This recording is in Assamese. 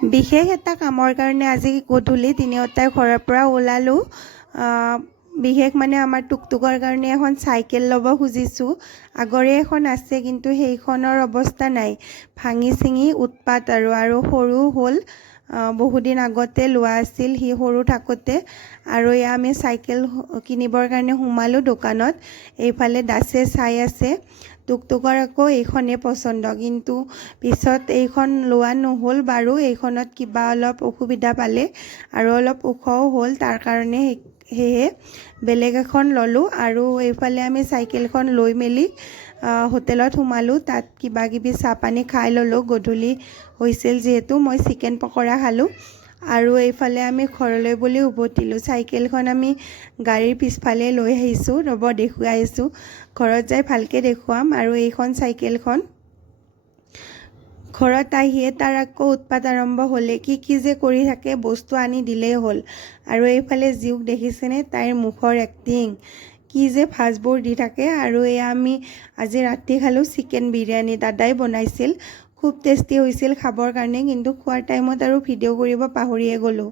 বিশেষ এটা কামৰ কাৰণে আজি গধূলি তিনিওটাই ঘৰৰ পৰা ওলালোঁ। বিশেষ মানে আমাৰ টুকটুকৰ কাৰণে এখন চাইকেল ল'ব খুজিছোঁ। আগৰে এখন আছে কিন্তু সেইখনৰ অৱস্থা নাই, ভাঙি চিঙি উৎপাত আৰু সৰু হ'ল। বহুদিন আগতে লোৱা আছিল সি সৰু থাকোঁতে। আৰু এয়া আমি চাইকেল কিনিবৰ কাৰণে সোমালোঁ দোকানত। এইফালে দাসে চাই আছে। টুকটুকৰ আকৌ এইখনেই পচন্দ, কিন্তু পিছত এইখন লোৱা নহ'ল বাৰু। এইখনত কিবা অলপ অসুবিধা পালে আৰু অলপ ওখও হ'ল, তাৰ কাৰণে সেয়ে বেলেগ এখন ল'লোঁ। আৰু এইফালে আমি চাইকেলখন লৈ মেলি হোটেলত সোমালোঁ। তাত কিবা কিবি চাহ পানী খাই ল'লোঁ। গধূলি হৈছিল যিহেতু মই চিকেন পকৰা খালোঁ। আৰু এইফালে আমি ঘৰলৈ বুলি উভতিলোঁ। চাইকেলখন আমি গাড়ীৰ পিছফালে লৈ আহিছোঁ। ৰ'ব দেখুৱাই আহিছোঁ, ঘৰত যাই ভালকৈ দেখুৱাম। আৰু এইখন চাইকেলখন ঘৰত আহিয়ে তাৰ আকৌ উৎপাত আৰম্ভ হ'লে, কি যে কৰি থাকে, বস্তু আনি দিলেই হ'ল। আৰু এইফালে জীউক দেখিছেনে, তাইৰ মুখৰ এক্টিং, কি যে ভাজবোৰ দি থাকে। আৰু এয়া আমি আজি ৰাতি খালোঁ চিকেন বিৰিয়ানী, দাদাই বনাইছিল। খুব টেষ্টি হৈছিল খাবৰ কাৰণে, কিন্তু খোৱাৰ টাইমত আৰু ভিডিঅ' কৰিব পাহৰিয়ে গ'লোঁ।